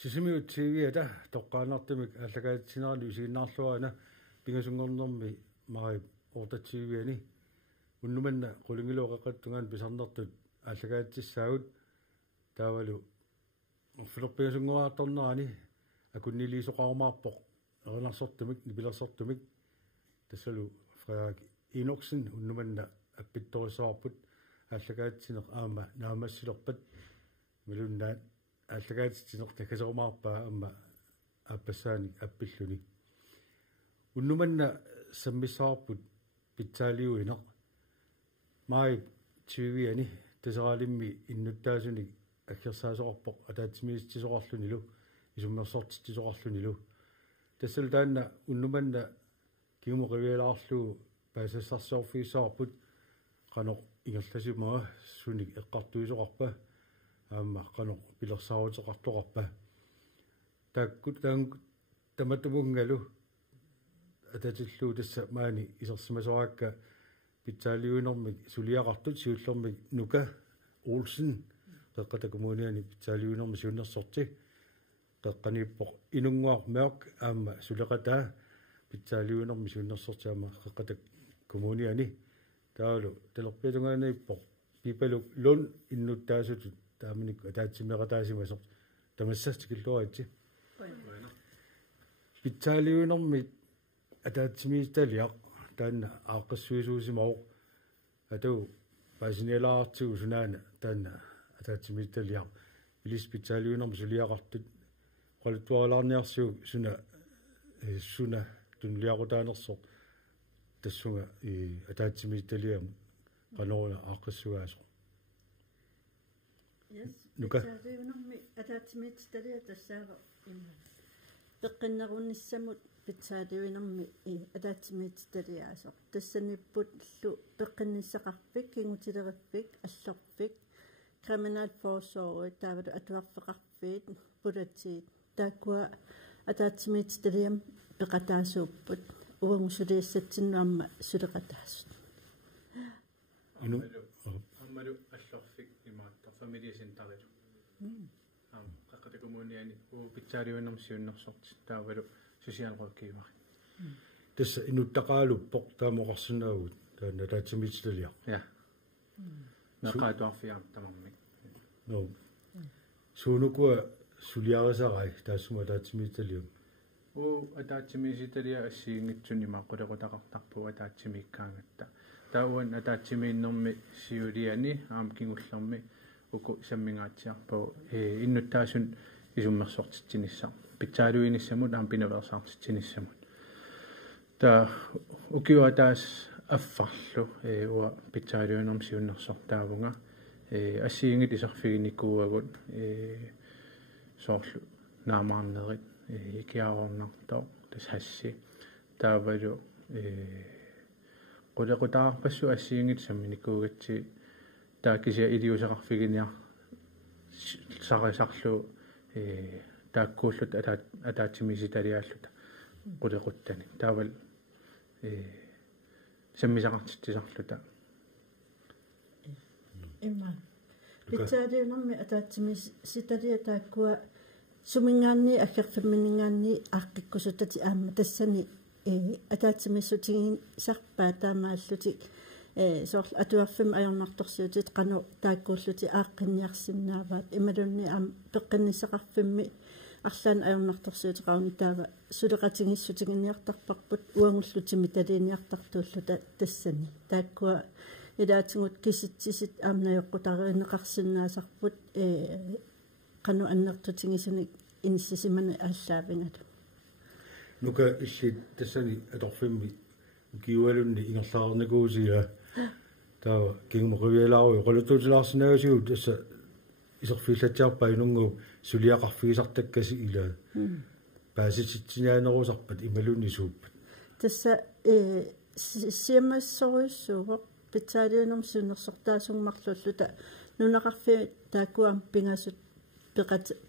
Sisimiut TV-ata toqqaanartumik allakaatsinarlu isiinnaarluarana pingasungornermi mari ortatsiviani unnumanna qulungiluoqeqqattungaan pisarnertut allakaatissaagut taavalu Filippiinsunguaattornerani akunniliisoqarumaarpoq erinarsortumik nipilersortumik tassalu Frederik Enoksen unnumanna appittorisaarput allakaatsineq aama naamassilerpat milunnaat allakaatitineq takasoomaarpaa amma appassaani appilluni unnumanna sammissaarput pitsaaliuineq mai tyviani tasaraalimmi innuttaasuni аккерсаасоқарпоқ атаатсимиистисоқарлуниlu исуммерсортитсоқарлуниlu тассал таанна уннуманна кигумоқивиалаарлуу паасассарсоорфиисаарпут қаноқ ингерласимаа суник эққартуисоқарпа аама қаноқ пилерсаарутеқартоқарпа тааккут таан таматумунгалу ататиллуу тасса маани исерсимасораакка питсаалиуинэрмик сулиақартут сиуллэрмик нука Olsen qeqqatakumuniani pitsaaliunermi suunnersorti qeqqaniippoq inunguaq meoq aama suleqataa pitsaaliunermi suunnersorti aama qeqqatakumuniani taalu talerpiatungaaniippoq pipalu lun innuttaasutut taaminik ataatsimeqataasimasort tamassastikilluaritsi pitsaaliunermi ataatsimiistaliaq taanna aaqqassuisuusimauq atu paasineelaartigu sunaana taanna атаатсимитталиар илиспитаалиунерм сулиақартут qaluttuarilaarniarsuug suna tunliaqutaanерсо тассунга атаатсимитталиам qanoruna aaqqassugaasо yes питаалиунерми атаатсимитталиа тассаава имма пеққиннерунниссамут питаалиунерми атаатсимитталиаасо тассаниппут лу пеққинниссақарпик кингутилериппик аллорпик kriminalforsorg taavadu atuarfeqarfiit pulatsiit taakkua ataatsimitsitaliam peqataasuupput uangusuliissatsinnuamma suleqataasut ammalu allorfik imaattar familiesintarilu qaqqatakumuniani pitsaaliunersiunnersorti taavalu sosiaalrådgiveri tassa inuttaqaaluppoq taamoqarsunaagut taanna ataatsimitsitaliaq ja naqaatuarfiam tamammi no suunukua suliarisarai taassuma ataatsimitsitalium атаатсимиситалиа ассиингитсуни маққулеқутақартарпу атаатсимиккаангаtta тауан атаатсимииннэрми сиулиани аам кингуллерми уку саммингаатсиарпау иннуттаасун исуммерсортитсиниссаа питсаалуиниссамут аам пинаверсаартитсиниссамут та укиуатаас аффарлу уа питсаалуинерм сиуннерсортаавунга ассиингит исерфигиниккууагут соорлу наамаарнерит икиаорнартоо тасхасси таавалу qulaqutaqarpassu assiingit samminikkuugatsi taakisia iliusaqarfiginiar sarisarlu taakkuullut ataatsimisitaliaalluta qulequttani taaval sammisaqartitsisarluta imma pitsaaliunermi ataatsimisitalia taakkua sumingaanni akkerfamminingaanni aaqqikkusutati aamma tassani атаатсимиссутигин сарпаа таамааллути соорл атуарфим ajornartorsiutit qanu taakkuulluti aaqqinniarsimnaavaat imalunni aam peqqinnisaqarfimmi арлаан ajornartorsiuti qauni taava suleqatingissutiginniartarparput uangullutimi taliiniartartuulluta tassani taakkua ilaatingut kisitsisit aamnajoqqutariinneqarsinnaasarput qanu annertutigisuni insisimani ааllaavингалу nuka illit tassani atorfimmi kiualunni ingerlaarnikuusiga taava kingmoqivialaaru qoluttuutilaarsinagasigu tassa iserfiillatsiarpa inungu suliaqarfigisartakkasi ila paasititsiñaanerusarpat imalunni suuppat tassa siamassoriussuuvoq pitsaaliunerm suunnersortaasungmarlulluta nunaqarfi taakkuam pingasut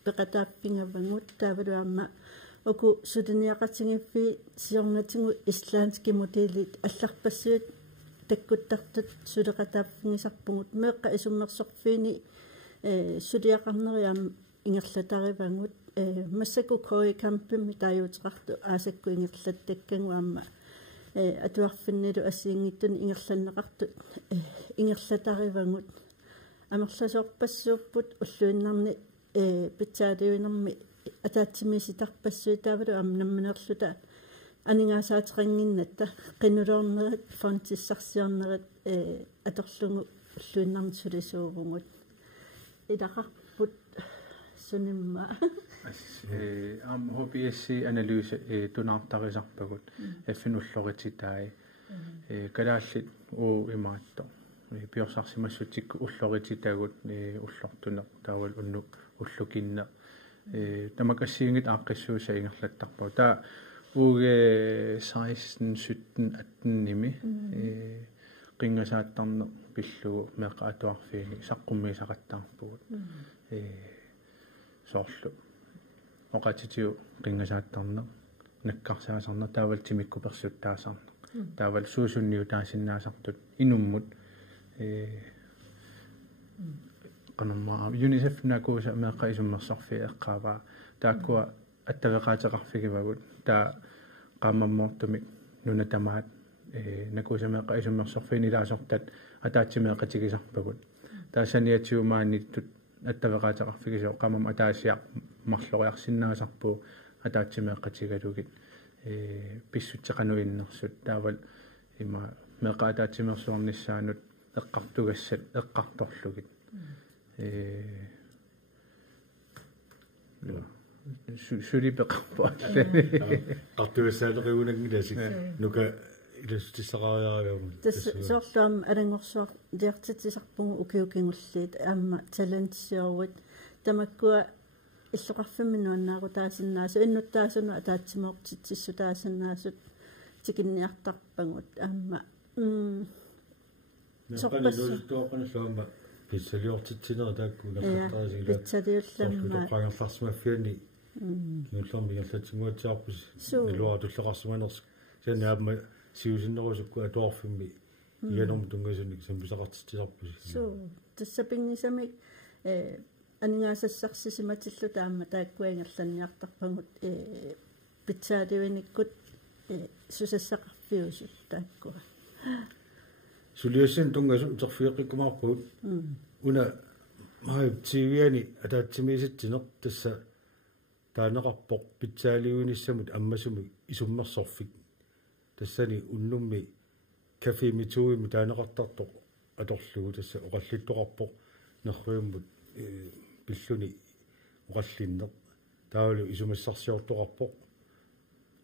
peqataappingavangut taavaluamma oku sudiniaqatingiffi siornatingu islaanski modelit allarpassiut takkuttartut suleqataaffingisarpungut meeqqa isummersorfiini suliaqarneriam ingerlatarivangut массаку кой кампимми тааюутеқарту аасакку ингерлаттаккангуамма атуарфиннилу ассиингиттуни ингерланнеқартут ингерлатаривангут амерласоорпассууппут уллуиннарни питсаалиуинерми атаатсимиситарпассуутаавалу амнамминерлута анигаасаатеқангиннатта қинулоорнерит фонтиссарсиорнерит аторлугу уллуиннарни сулисуугунгут илақарпут сунимма HPSC analyse tunaartarisarpagut affinullorititai kalaаллит уу имаатто пиорсарсимассутикку уллорититагут уллортунеқ таавал унну уллукинне тамакассиингит ааққиссууса ингерлаттарпа таа ууге 16 17 18 ними qingasaattarne pillugu meeqaatuarfiini saqqummiisaqattaarpugut soorlu oqatitiu qingasaattarne nakkarsaasarna taaval timikku persuttaasarna taaval suusunniu taasinnaasartut inummut qanamma UNICEF nakuusa meeqa isummersorfi eqqaavaa taakkua attavaqaataqarfigivagut taa qaamammoortumik nunatamaat nakuusa meeqa isummersorfiini laasortat ataatsimeeqatigisarpagut taasaniatiumaanittut attavaqaataqarfigisoo qaamam ataasiaq marloriarsinnaasarpu ataatsimeeqatigalugit pissutseqanuinnersut taaval ima meeqa ataatsimersuarnissaanut eqqartugassat eqqartorlugit suripeqarpualle qartugassaaleriunangilasi nuka ilustissaqaariaruum soorluam alangorsuar diartitisarpungu ukiukingulliit aamma talentsiorut tamakkua иллоқарфимминуаннаагу таасиннаасу иннуттаасуну атаатсимоортитсиссу таасиннаасут тикинниартарпагут аама сорпассу тоқанерлуама писсалиортитсинера таакку нақартаасила питсалиулламма қангерларсимаффиани киуллэрми галлатсимуатсаарпус илуа туллеқарсиманерс санаама сиусиннерусукку атуарфимми иянорм тунгасуник самписақартитсисарпус су тассапингисамик анигаасассарсисиматиллу таама тааккуангерланниартарпагут питсаалиуиниккут сусассақарфиусут тааккуа сулиуссин тунгасу терфиэққиккумаарпут уна май тивиани атаатсимиситсинер тасса таанеқарпоқ питсаалиуиниссамут аммасуми исуммерсорфик тассани уннумми кафемитуими таанеқартартоқ аторлугу тасса оқаллиттоқарпоқ нерриуммут пиллуни оқаллиннеқ таалу исумассарсиортоқарпоқ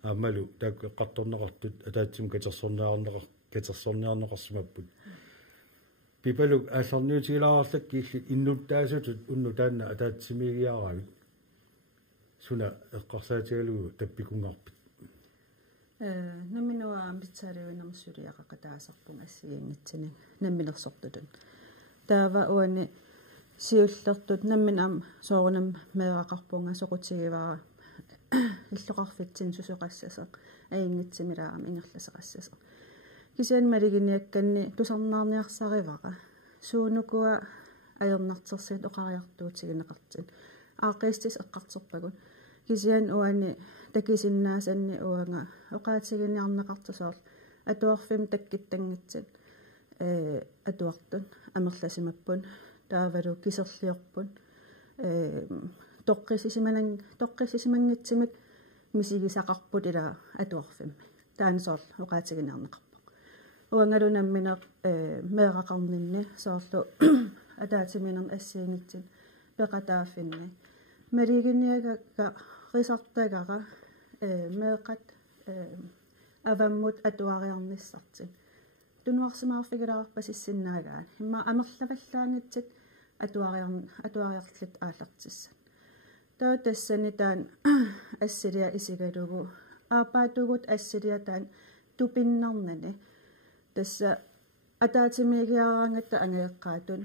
аамалу таак эққарторнеқартут атаатсим катерсорниарнеқарсимаппут пипалу аалларниутигилаарлак килли иннуттаасутут унну таанна атаатсимигиаравит суна эққарсаатигалугу таппикунгаарпит наминуа амбитсаариуинермсулиақақатаасарпун ассигингитсини намминерсортутун таава уани сиуллертут наммин ам соорунам меэрақарпунга соқутигивара иллоқарфитсин сусеқассасеқ аингитсимилаарам ингерласеқассасеқ кисиан малигиниакканни тусарнаарниарсаривара суунукуа аернартерсит оқариартуутигинеқартин ааққистис эққартерпагут кисиан уани такисиннаасанни уанга оқаатигиниарнеқартусоор атуарфим таккиттангитсит атуартун амерласимаппун таавалу кисерлиорпун тоққисисимангитсимик мисигисақарпут ила атуарфимми таансоор оқаатигиниарнеқарпоқ уангалунамминеқ меэрақарнинни соорлу атаатиминерн ассиингитсин пеқатааффинни малигиниагакка рисартагара меэқат аваммут атуариарниссартин тунуарсимаарфигилаарпасиссиннаагаа имма амерлаваллаангитсит атуариарлит ааллартисса таа тассани таан ассилиа исигалугу аапаатугут ассилиа таан тупиннарнани тасса атаатимигиараангатта ангеэккаатун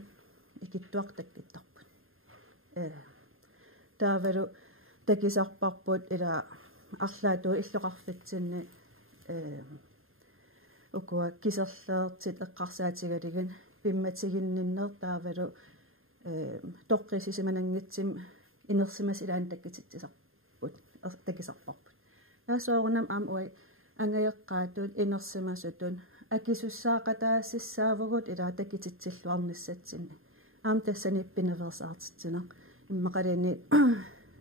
икиттуартаккиттарпут таавалу такисарпарпут ила арлаату иллоқарфитсинни укуа кисерлеертит эққарсаатигалигин пимматигинниннер таавалу тоққисисиманангитсим inersimas ilaan takkititsisarput takkisarparput taasoorunnam aam uai angayeqqaatut inersimasutun akisussaaqqataassissaavagut ilaa takkititsilluarnissatsinni aam tassani pineversaartitsinaq иммақалини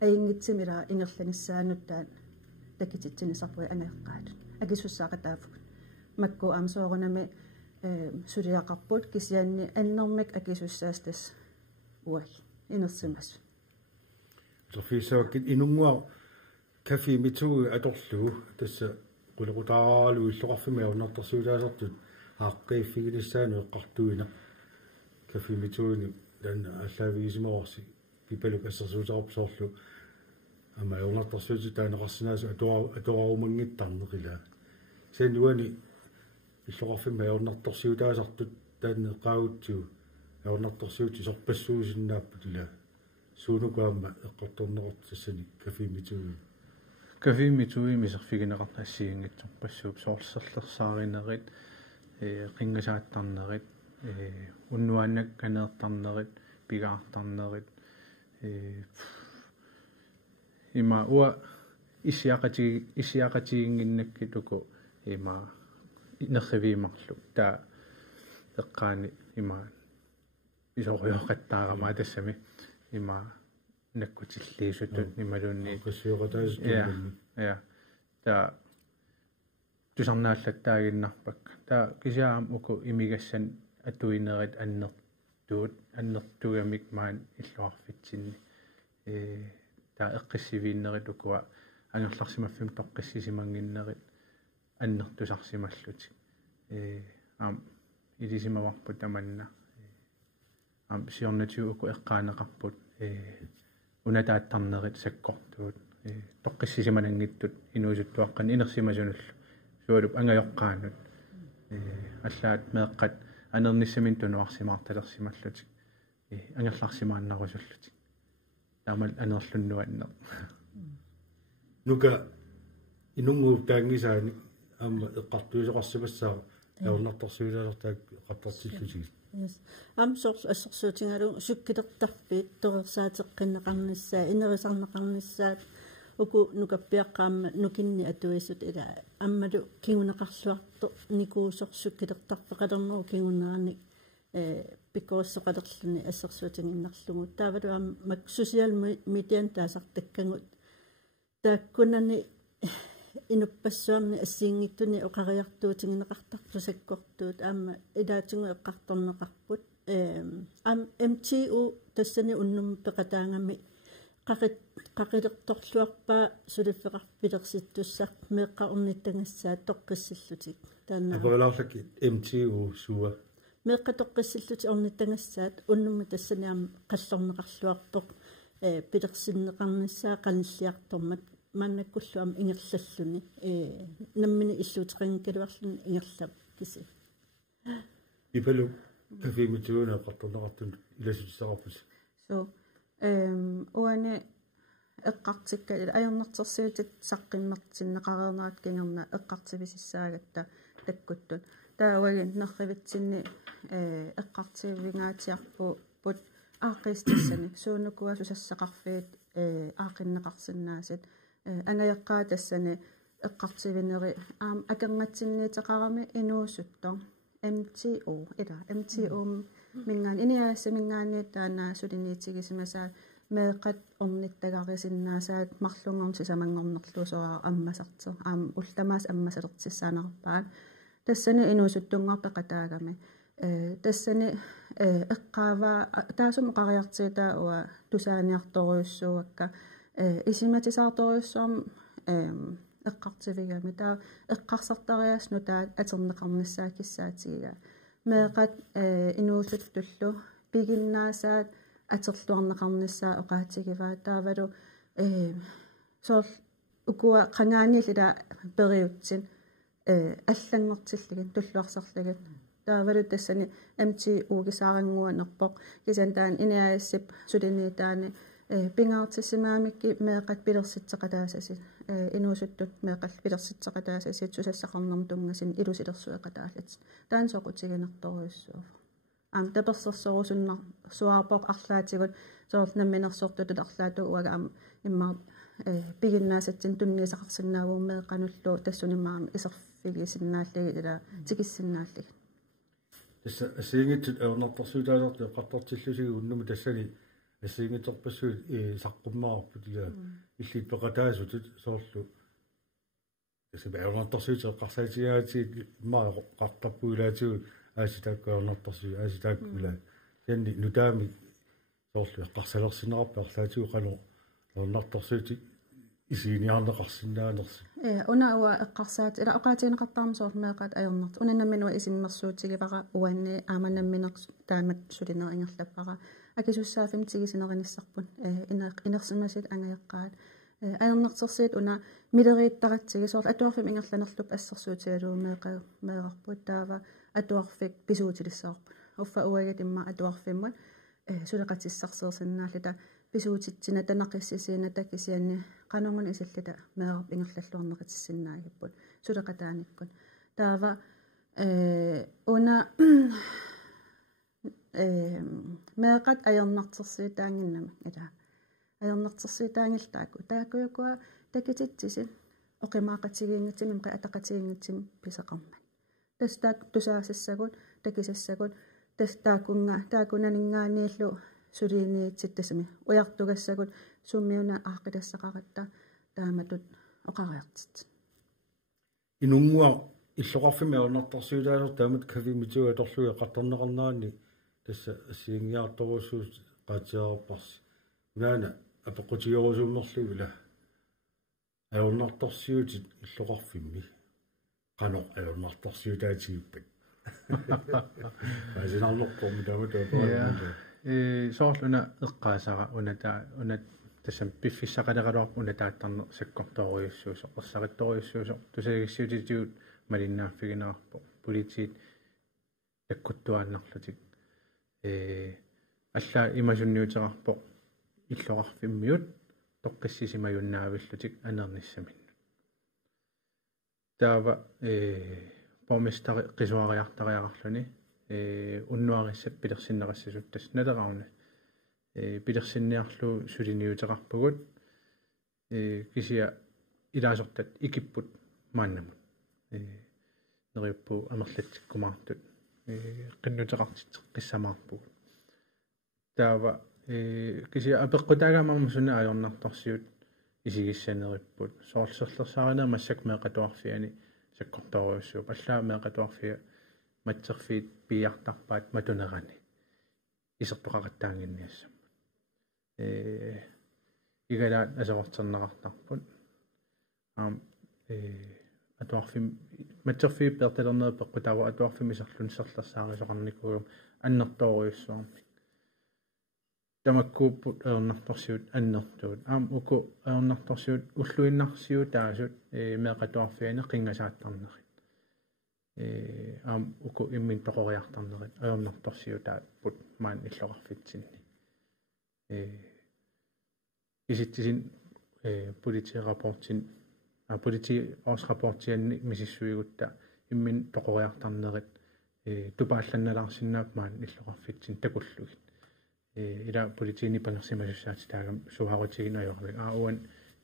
аингитсими ла ингерланissaануттаан таккититсинисарпуи ангаэққаатут акисуссаақатааффук макку аамсоорунами сулиақарпут кисианни аннэрмик акисуссаастас уай инерсимас софисааккит инунгуа кафи митуи аторлугу тасса qulqutaaraalu иллоqarfimi aunartarsuulaasartut aaqqiffigilissaanu eqqartuina кафи митуини данна аллаавигисимоорси пипалук ассерсуутарпсоорлу ама аунартарсуути таанеқарсинаасу атораумангиттарнеқила сенуани иллоqarfimi аунарторсиутаасартут таанеқаагутсуу аунарторсиути сорпассуусиннааппутила суунукаама эққарторнеқортассани кафи митуи кафи митуи мисерфигинеқарна ассиингитсор пассууп соорлерлерсааринерит қингасааттарнерит уннуаннак канеэртарнерит пигаартарнерит има уа исиақатигингиннаккитуку има инерривимарлу таа эққаани има исориоқаттаарама тассами има наккутиллиисутут ималуунни я та тусарнааллаттаагиннарпак та кисяам уку имигассан атуинерит аннертугамик маан иллуарфитсинни та эққиссивииннерит укуа ангерларсимаффим тоққиссисимангиннерит аннертусарсималлути аам илисимаварпут таманна аам сиорнатиу уку эққаанеқарпут унатааттарнерит саккортуут тоққиссисиманангиттут инуусуттуаққан инерсимасунуллу суалуп ангайоққаанут аллаат меэққат анерниссамин тунуарсимаарталерсималлути ангерларсимааннарусуллути таамал анерлуннуаннер нука инунгууп таангисаани аама эққартуисоқарсимассаа аунартарсуилаалертаак эққартартиллутигис yes амсорс ассерсуутингалу суккилертарпиит торерсаатеққиннеқарниссаа инерисарнеқарниссаат уку нукаппиаққаама нукинни атуисут ила аммалу кигунеқарлуарто никуусорсуккилертарпеқалернеру кигунерани пикооссоқалерлуни ассерсуутингиннарлугу таавалу аама мак социал медиан таасартаккангут тааккунани инуппассуарни ассиингиттуни оқариартуутингинеқартарту саккортуут аама илаатингу эққарторнеқарпут ам МТУ тассани уннум пеқатаангами қақилерторлуарпаа сулиффеқарпилерситтуссақ меққаорниттангассаат тоққиссиллутик таанна апаралаарлакки МТУ суа меққатоққиссиллути орниттангассаат уннумма тассани аама қаллорнеқарлуарпоқ пилерсиннеқарниссаа қаниллиартормат маннаккуллуам ингерллаллуни наммини иллуутеқангкалуарлуни ингерлап киси ипалу кафи митуна эққарторнеқартун иласутсарапус so уане эққартикка аернэртерсиутит саққиммертиннеқарернаат кингерна эққартивисиссаагатта таккуттут таавагин нерривитсинни эққартивингаатиарпу пут ааққистассани суунукуа сусассақарфиит аақиннеқарсинаасит ангаеққаа тассани эққартивинери аам акернатсинниитеқарами инуусуттор MTO ила MTO мингаан иниаассамингаани таанаа сулиниитигисимасаа меэқат орниттагарисиннаасаат марлунгорнси самангорнерлуусораа аммасартер аам ултамаас аммасалертиссаанерпаат тассани инуусуттунгорпеқатаагами тассани эққааваа таасум қариартиитаа уа тусааниарторуйуссууакка исиматисаарторуйуссуам эққартивигами таа эққарсартариасну таа атернеқарниссаа киссаатигига меэқат инуусуттуллу пигиннаасаат атерлуарнеқарниссаа оqaатигиваа таавалу соор укуа қангаанилила периутсин аллангортиллигин туллуарсерлигит таавалу тассани МТУ гисаарангуанерпоқ кисантаан иниаассип сулиниитаани пингаартиссимаамикки меэқат пилерситсеқатаасаси инуусуттут меэқал пилерситсеқатаасаси сусассақарнерм тунгасин илусилерсуэқатааллат таан соқутигинерторуйуссуува таперсерсорусунна суарпоқ арлаатигут соорнамминерсортут арлаату уага иммаа пигиннаасатсин тунниисақарсинаавууммеэ кануллу тассунимаами исерфигисиннааллаги ила тикиссиннааллаги тасса асиингитсут аернартарсуутаалерти эққартартиллусиги уннуми тассани асиингиторпассуут саққуммаарпут ила иллит пеқатаасутут соорлу тасса аернартарсуут эққарсаатигаатиит иммаа қартарпуилаатигу ааситааккуарнартарсуи ааситааккула танни нутаами соорлу эққарсалерсинераппа арлаатигу қано аернартарсуути исиниарнеқарсинаанерси унауа эққарсаат ила оqaатиинеқартаарма соормеэқаат аернарт унанамминуа исиммерсуутигивара уанни ааманамминерс таамат сулинерингерлаппара акисуссаафим тигисинериниссарпут инерсимасит ангаеққаат аернартерсиит уна милерииттаратсиги соор атуарфим ингерланерлуп ассерсуутигалуумеэқа меэрарпут таава атуарфик писуутилиссаарпут уффа уагат имма атуарфиммут сулеқатиссарсерсиннааллута писуутитсина танақиссисиина таккисианни канумун исаллата меэрап ингерллуарнеқатиссиннаагиппут сулеқатааниккут таава уна меэқат аернартерсиитаангиннами ила аернартерсиитаангилтаакку тааккуякуа такититсиси оқимаақатигиингатсимим қа атақатигиингатсим писақармат тастаак тусаасассагут такисассагут тастаакунга таакунанингааннииллу сулииниитситтасами уяртугассагут суммиуна ааққилассақаратта тааматут оқариартит инунгуа иллоқарфими аернартарсуутаалер таамат кавимитуа торлуи қаттарнеқарнаани тасса асиингиарторусуут qaatiarparс unaana апеқутиорусуммерлугула аернартарсиутит иллоқарфимми qano аернартарсиутаатигиппат асинарлорпорми тааматаа соорлуна эққаасара унат тассам пиффиссақалеқалуарпу унатааттарне саккорториуссуусо қерсаритториуссуусо тусагиссиутитигут малиннааффигинеарпо политиит таккуттуааннарлутик алла имасунниутерарпо иллоқарфиммиут тоққиссисимаюннаавиллутик анерниссамин таава поместари қисуариартариақарлуни уннуариссап пилерсиннерассасут тас налерауна пилерсинниарлу сулиниутерарпугут кисия илаасортат икиппут мааннамут нериуппу амерлатсиккумаартут qinnuteqartit qissamаарpug taava kisia apeqqutaagammarmu sunna ajornartorsiut isigissaneripput soorserlersaarina massak meeqatuarfiani sakkortoriussuup allaa meeqatuarfia matserfiit piartarpaat matunerani isertoqaqattaanginniassam igalaat asorternerartarput atuarfim matserfiip pertalerner peqqutaava atuarfim iserlun serlersaarisoqarnikuum annertoriussuarmik tamakkuupput aernartorsiut annertuut uku aernartorsiut ulluinnarsiutaasut meeqatuarfiani qingasaattarnerit uku immin toqoriartarnerit aernartorsiutaaput maan illoqarfitsinni isittisin politierapportin politi årsrapportianni misissuigutta immin toqoriartarnerit tupaallannalarsinnaap maan illoqarfitsin takullugit ila politiini pangersimasussaatitaagam suharutigin ajorvik uan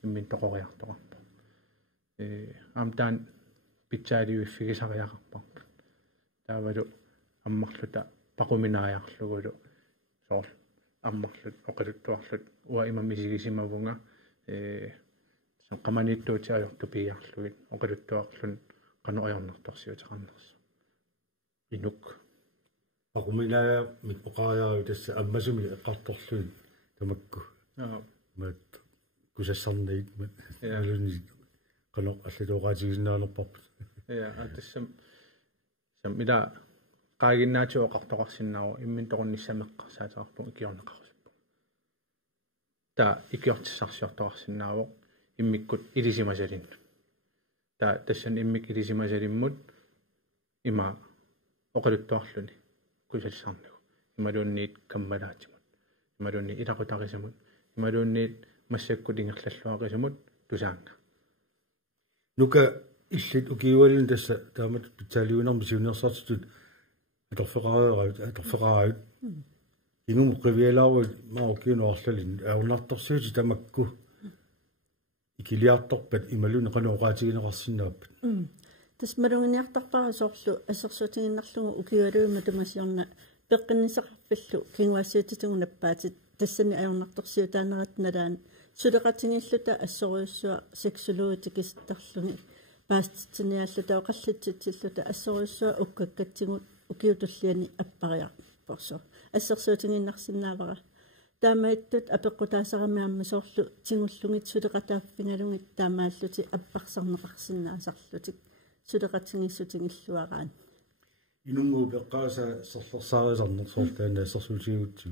immin toqoriartoqarpa taan pitsaaliuiffigisariaqarparpa taavalu ammarluta paquminaajarlugulu soor ammarlut oqaluttuarlut ua imamisigisimavunga qamaniittuuti ajortupiiarlugit oqaluttuarlun qanu ajornartorsiuteqarners inuk paquminaaya mipoqaajaaru tassa ammasumi eqqartorluit tamakku mat kusassarniit mat aluni qano allatoqaatiginnaanerparput tassam samila qaaginnaatu oqartoqarsinnaaru immin toqunnissameqqarsaataarpu ikiorneqarsuppu ta ikiortissarsiortoqarsinnaaru immikkut ilisimasalinnu ta tassan immik ilisimasalimmut ima oqaluttuarluni kusalsaarnagu imaluunniit kammalaatigut imaluunni ilaqutarisamut imaluunniit massakkut ingerlalluaqisamut tusaanga nuka illit ukiualin tassa taamat pitsaaliunarmi siunersartut аторфеqaraat ингум qivиалаарут маоккиунуарлалин аунартарсуути тамакку икилиарторпат ималуни qanoqaatigineqarsinnaappat тас малунгиниартарпара соорлу ассерсуутигиннарлугу укигалуима тумасиорна пеққиннисақарпиллу кингуассуутитугунаппаатит тассани аёрнарторсиутаанерат налаан сулеқатингиллута ассориуссуа сексологитикистарлуни пааститсиниаллута оқаллитситсиллута ассориуссуа уккаккатсигут укиутуллиани аппариарпорсо ассерсуутигиннарсинаавара таамаиттут апеққутаасарамиамма соорлу тингуллугит сулеқатааффингалугит таамааллути аппарсарнеқарсинаасарлутик сулеқатингиссутингиллуараан инунгуу пеққааса серлерсааrisarnersoortaana ассерсуутигутсу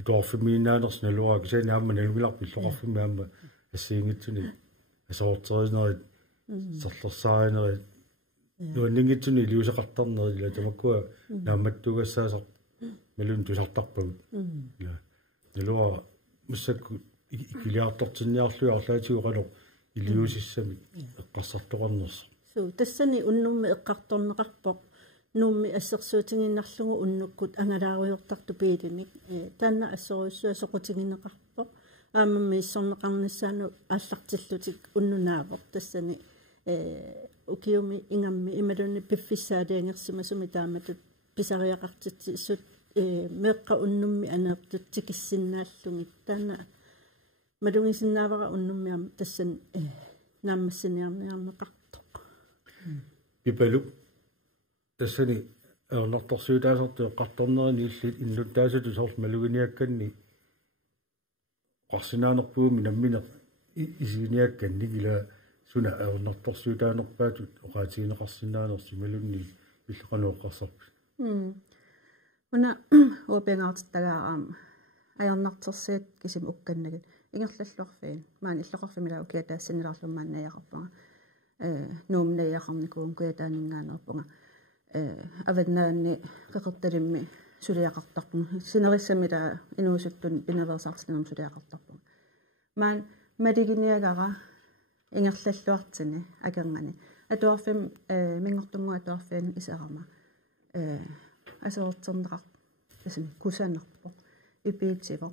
атуарфимиинаанерс налуаак сааниамма налугиларпиллоқарфимиамма ассиингитсуни асоортеринерит серлерсааринери нуаннингитсуни илиусеқартарнери ила тамаккуа наамматтугассаасар малун тусартарпагут ила налуа муссакку икилиартортинниарлуи арлаатигуқалоқ илиусиссами эққарсартоқарнерс су тассани уннумми эққарторнеқарпоқ нуумми ассерсуутингиннарлугу уннуккут ангалааруйортарту пиилиник таанна ассориуссуа соқутингинеқарпоқ аамамми иссорнеқарниссаану ааллартиллутик уннунаавоқ тассани укиуми ингамми ималуни пиффиссаалиангерсимасуми тааматут писариақартитси сут меққа уннумми анеэртут тикиссиннааллугит таана малугисиннаавара уннуммиам тассан нааммассиниарниарнеқартоқ пипалу тассани аернарторсуутаасарту эққарторнерини иллит иннуттаасату сорл малугиниакканни qarsinaanerpuumi nammine isiniakkanni ila suna aernartorsuutaanерpaatut oqaatigineqarsinaanersi malunni иллеqanuoqqarsarpi una uapiangaartittagaaraam ajarnartersiit kisim ukkannagut ingerlalluarfiin maan иллоqarfimila ukiataassinilarlummaannayaqarpunga nuumnayaqarnikuum kuataaninngaanerpunga avannaanni qeqertalimmi suliaqartarpun sinerissamila inuusuttun pinaversartinum suliaqartarpun maan maliginiagara ingerlalluartini akangani atuarfim mingortungu atuarfian isarama асоортэрнеқар тасми кусанерпо ипиитсиво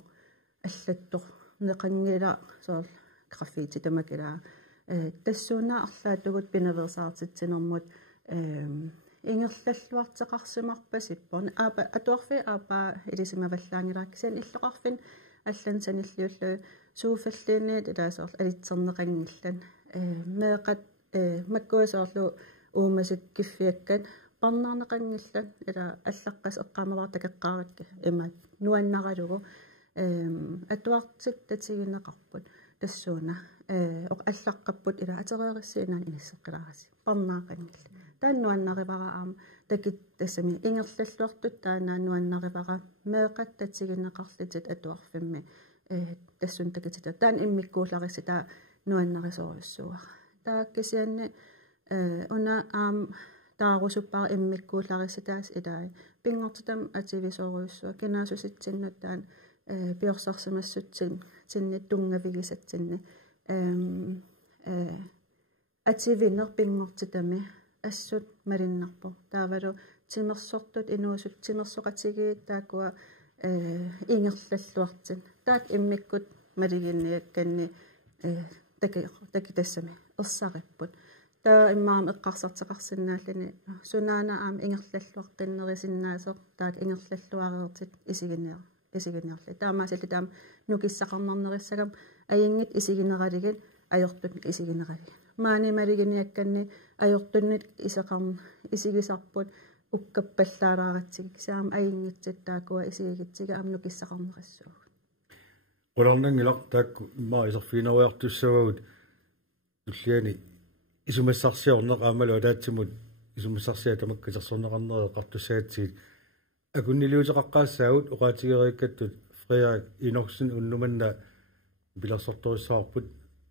аллаттор неқангила соор граффити тамакила тассууна арлаатугут пинаверсаартитсинэрмут ингерллаллуартеқарсимарпасиппорн аапа атуарфи аапа илисимаваллаангилааккисиан иллоқарфин аллан саниллиуллу сууфаллиинниит илаасоор алитсернеқангиллан меэқат маккуасоорлу уумасик киффиаккат парнаарнеқангиллан ила аллаққас эққамавар такеққаракка имат нуаннаралугу атуартик татигинеқарпут тассууна оқ аллаққаппут ила атереериссиинaan иниссеққилаараси парнаақангилла тааннуаннаривараам такит тассами ингерллаллуартут таанааннуаннаривара меэқат татигинеқарлитит атуарфимми тассун такитита таан иммиккуулариси таа нуаннарисориуссуара тааккисианни уна аам таарусуппара иммиккуулариситаас илаа пингортитам ативисориуссуа кинаасуситсиннаттаан пиорсарсимассутсин тинни тунгавигисатсинни ативинер пингортитами ассут малиннарпо таавалу тимерсортут инуусут тимерсоқатигиит таакуа ингерллаллуартин таак иммиккут малигинниакканни таки тассами ерсариппут таа иммаам эққарсартеқарсинааллани сунаана аам ингерллаллуартиннерисиннаасеқ таак ингерллаллуареертит исигинерли таамаасалли таам нукиссақарнернериссагам аингит исигинералигит ajortut isigineralig maanimaliginiakkanni ajortunnit isaqarn isigisarput ukkappallaalaaratsigik saam aingitsattaakua isigigittiga amnukissaqarnerissuugut qulornangilaq taakku imma iserfiineriartussagut tulliani isumassarsiorneq aamalu alaatsimut isumassarsia tamakka sersorneqarnere qartussaatsigit akunniluuteqaqqaassaagut oqaatigeriikkattut Frederik Inorsen unnumanna bilersortorissaarput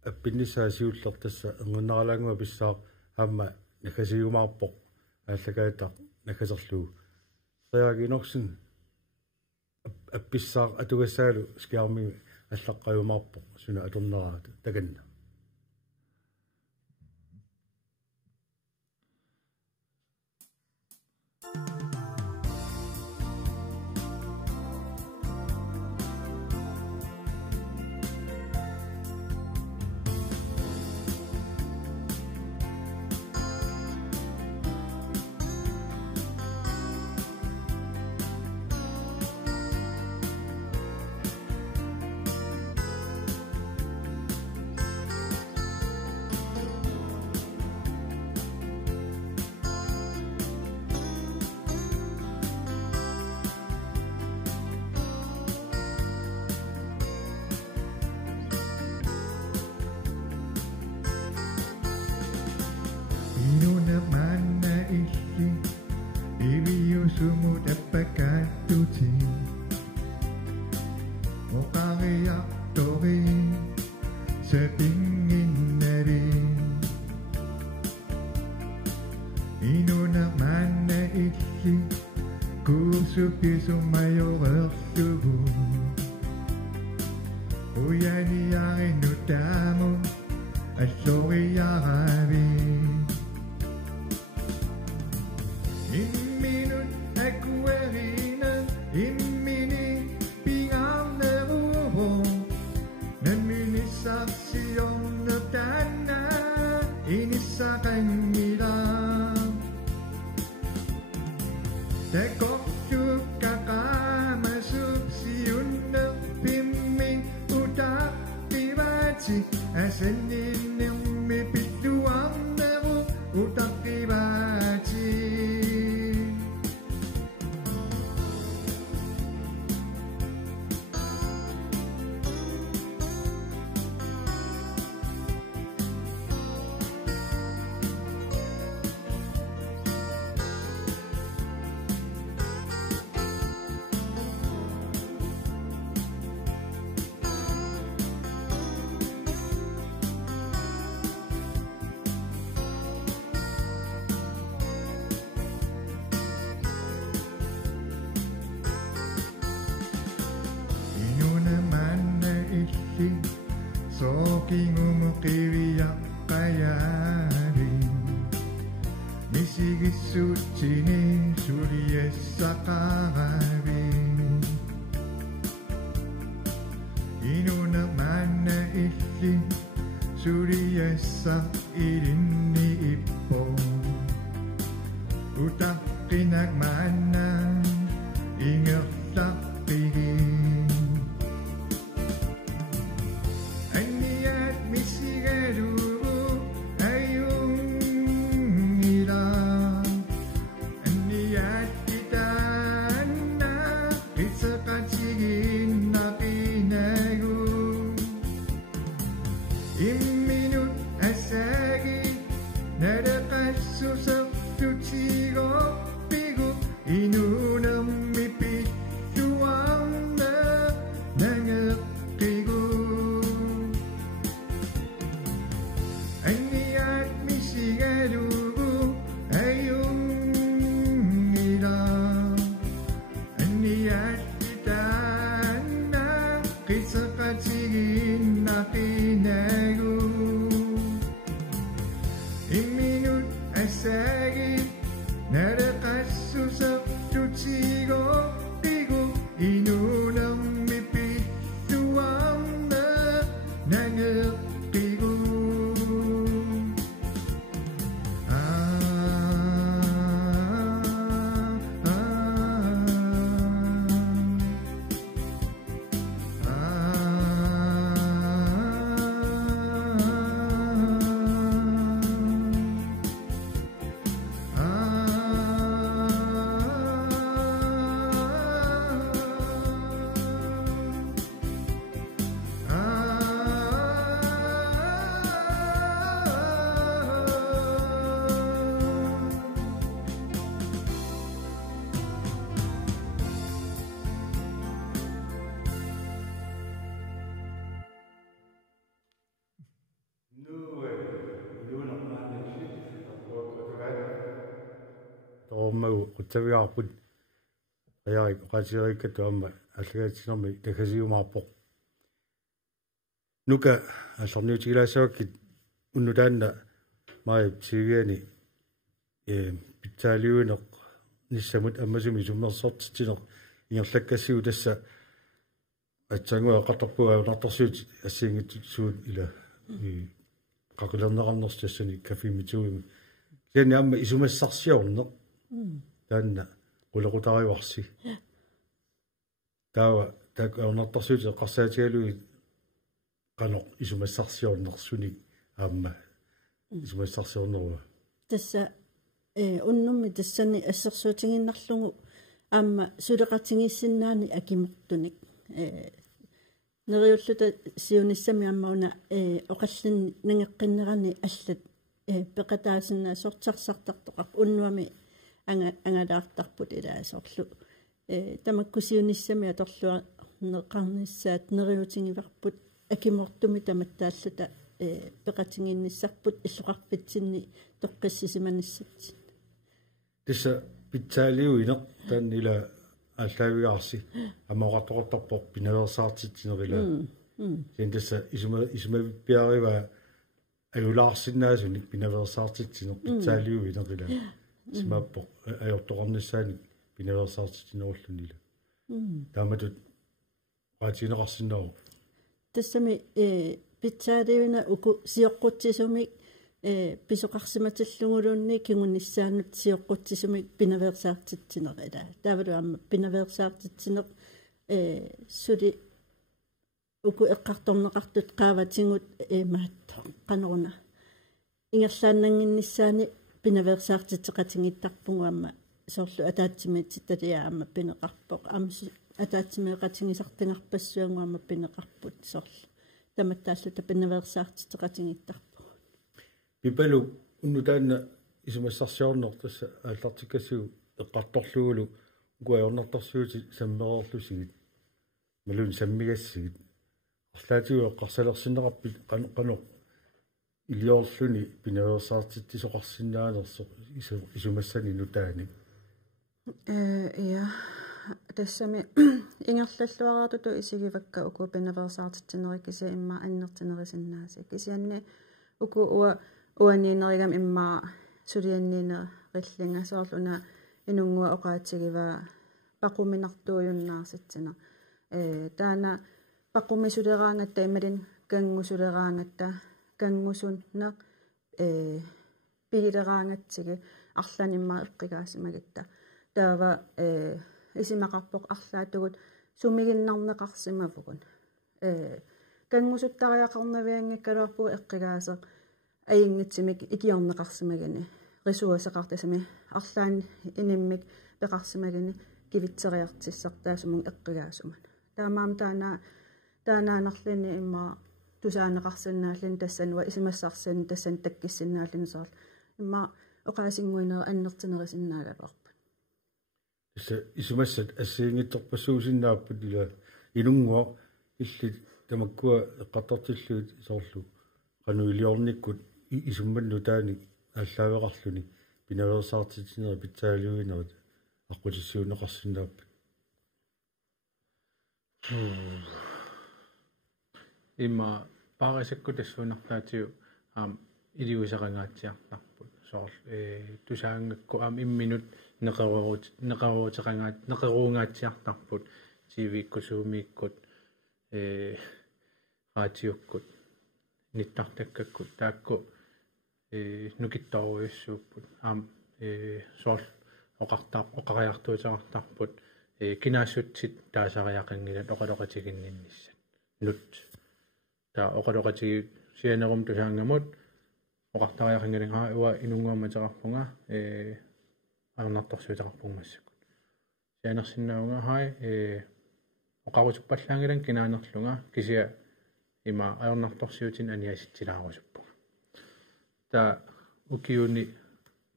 аппиннисаасиуллертасса энгуннаралаангуа писсаа аама накасиумаарпоқ ааллагаатаа накасерлуу Frederik Inorsen апписсаа атугассаалу скиарми аллаққаюмаарпоқ суна аторнераат таканна piso mayor subu Uyani yang inutamo Asori yarabi Imminut akuerina Immini pingang nerubo Naminisasyon na tana Inisa kanila Tekok juga kamasuk siun pimming udah dibaci asenin yang mipituang neru udah dibaci Soking umukiwiyak kayarin Misigisuchi ni Surye Sakarabin Ino naman na isin Surye sa irin ni Ipo Utak kinagmanan Ingat takpigin Tomau utawiarput ayai qasirikatu amma allagaatinermi takasiumaarpoq nuka allarniutigilaasuakit unnutaanna mai siviani pitsaaliuneq nissamut ammasumi summersortitineq ingerlakkasiu tassa atsanguа qatarpua nartarsuut ассингит суут ила qaqilernaqarners tassani kafimituimi лени амма исумассарсиорнеқ таанна qulaqutariuarsi таава так орнартарсуут эққарсаатигалуи qanoq исумассарсиорнерсуник аама исумассарсиорнеруа тасса уннумми тассани ассерсуутингиннарлугу аама сулеқатингиссиннаани акимертуник нериуллута сиуниссами аммауна оқаллин нангеққиннерани аллат пеқатаасиннаа сортсарсартартоқар уннуами ангалаартарпут илаасорлу тамаккусиуниссами аторлуа неқарниссаат нериутингиварпут акимортуми таматтааллата пеқатингинниссарпут иллоқарпитсинни тоққиссисиманиссат тисса питсаалиуинеқ таан ила аллавиаарси амаоқартоқартарпоқ пинаверсаартитсинерила синдасса исумавиппиарива аюлаарсиннаасуник пинаверсаартитсинер питсаалиуи нерила смаппо аёрторнissaани пинаверсаартитсинеруллунила тааматут паатинеқарсиннару тассами питсаалиуна уку сиоққутсисумик писоқарсиматиллугулуунни кигунниссаанут сиоққутсисумик пинаверсаартитсинерила таавалу аама пинаверсаартитсинер сули уку эққарторнеқартут qaаватингут маатто қанеруна ингерлааннангиннissaани пинаверсаартитеқатингиттарпугуамма соорлу атаатсимитситталиа аама пинеқарпоқ амсу атаатсимеқатингисартингарпассуангуамма пинеқарпут соорлу таматтааллута пинаверсаартитеқатингиттарпу пипалу уннутаанна исумассарсиорнертасса ааллартиккасуу эққарторлугулу угуаорнартарсуути саммереерлусигит малун саммигассигит арлаатиу эққарсалерсиннеқарпит қано илиорлуни пинаверсаартиттисоқарсинаанерсо исумассани нутаани я тассами ингерллаллуараатуту исигивакка уку пинаверсаартитсинери кися имма аннертинерисиннааси кисианни уку уаниинеригам имма сулианниинер риллинга соорлуна инунгуа оqaатигива пақуминартуйуннаарситсина таана пақумисулераангатта ималин кангусулераангатта кангусунне пилилераангатсиги арланимма эққигаасимагитта таава исимақарпоқ арлаатугут сумигиннарнеқарсимавгун кангусуттариақарнавиангаккалуарпу эққигаасеқ аингитсимик икиорнеқарсимагани ресуасеқартасами арлаани иниммик пеқарсимагани кивитсериартиссартаасумун эққигаасуман таамаам таанаанерлини имма тусаанеқарсинааллин тассануа исимассарсин тассан таккиссинааллин соор имма оqaасингуинера аннертинерисиннаагалуарпут исумассат ассиингитторпассуусиннааппут ила илунгуа илли тамаккуа эққартартиллуут соорлу qanуилиорниккут исумманну таани ааллаавеқарлуни пинаверсаартитсинери питсаалуинерут аққутиссуунеқарсинааппут имма парисакку тассуунартаатиу илиусеқангаатсиартарпут соор тусаангакку имминут неқеруунгаатсиартарпут тивиккусуумииккут раатиуккут ниттартаккаккут таакку нукитторуйуссууппут соор оқариартуутеқартарпут кинаассутсит таасариақангилат оқалоқатигинниннисса нут таа оқалоқатиги сианерум тусаангамут оқартариақангилан уа инунгуамматеқарпунга арнартарсуутеқарпугмассакут сианерсиннаунга хай оқарутуппаллаангилан кинаанерлунга кисиа има арнарторсиутин аниаситсилаарусуппу таа укиуни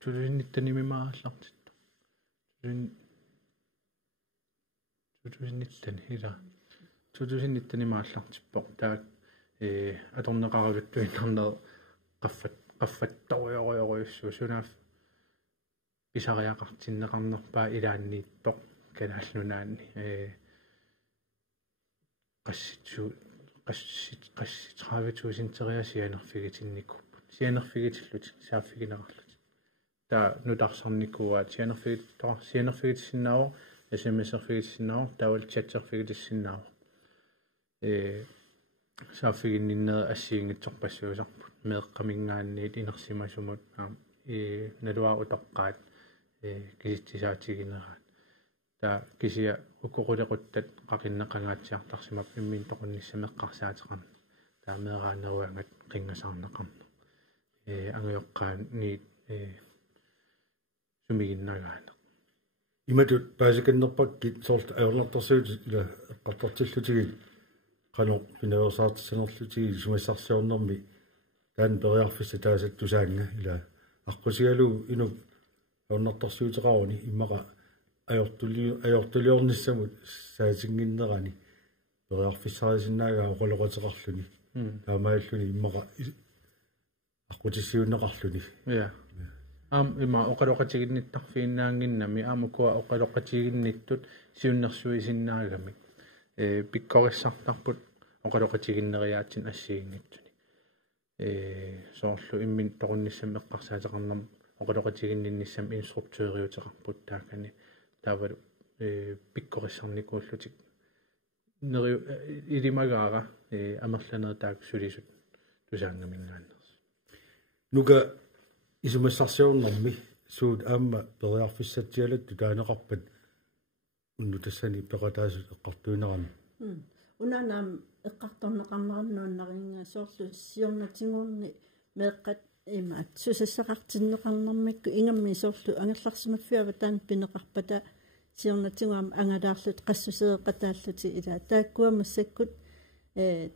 тулунниттанимимааллартитто тулунниттанимааллартиппо таа аторнеқарулуттуиннарнер qaffattoriorioriussuu sunaaf pisariaqartinneqarnerpaa ilaanniittoq kalaallunnaanni qassitravituusinteriasianerfigitinnikupput sianerfigitillut saaffigineqarlut taa nutarsarnikuuaat sianerfigitissinnaaru sms-erfigitissinnaaru taawal chat-erfigitissinnaaru saaffiginninnera assiingitsorpassuusarput meeqqamingaanniit inersimasumut nalua utoqqaat kisittisaatigineraat taa kisia ukkuqulequttat qaqinneqangaatsiartarsimap immin toqunnissameqqarsaateqarna taa meeraaneruangat qingasarneqarna anguyoqqaan niit sumiginnagaane imatut paasikannerpakkit soorta ajornartarsuut ila eqqartartillutigi qano pinaversaartissanerlutigi sumassarsiornermi taan periarfissa taasattusaanga ila аққусигалу инук ауннартарсуутеқарни иммақа ajortuliornissamut saatiнгиннерани периарфиссарисиннаага оқолоқатеқарлуни таамааллуни иммақа аққутиссиуннеқарлуни я Ima oqaloqatiginnittaqfiinnaanginnami aamukua oqaloqatiginnittut siunnersuisinnaagami pikkorissartarput oqaloqatiginneriaatsin assiinngitsuni soorlu immin toqunnissam eqqarsaateqarnam oqaloqatiginninnissam instrukteeriuteqarput taakani taavalu pikkorissarnikuullutik neri ilimagaara amerlanertaak sulisut tusaangamingaanners nuka isumassarsiornermi suut aamma periarfissatialat tutaaneqarpat unnu tassani peqataasut eqqartuuneran unanaam eqqartorneqarnerannuannaringa soorlu siornatinguurni meeqqat imaat susassaqartinneqarnermikku ingammi soorlu angerlarsimaffiava taan pineqarpata siornatinguam angalaarlut qassuseeqqataalluti ila taakkuamassakut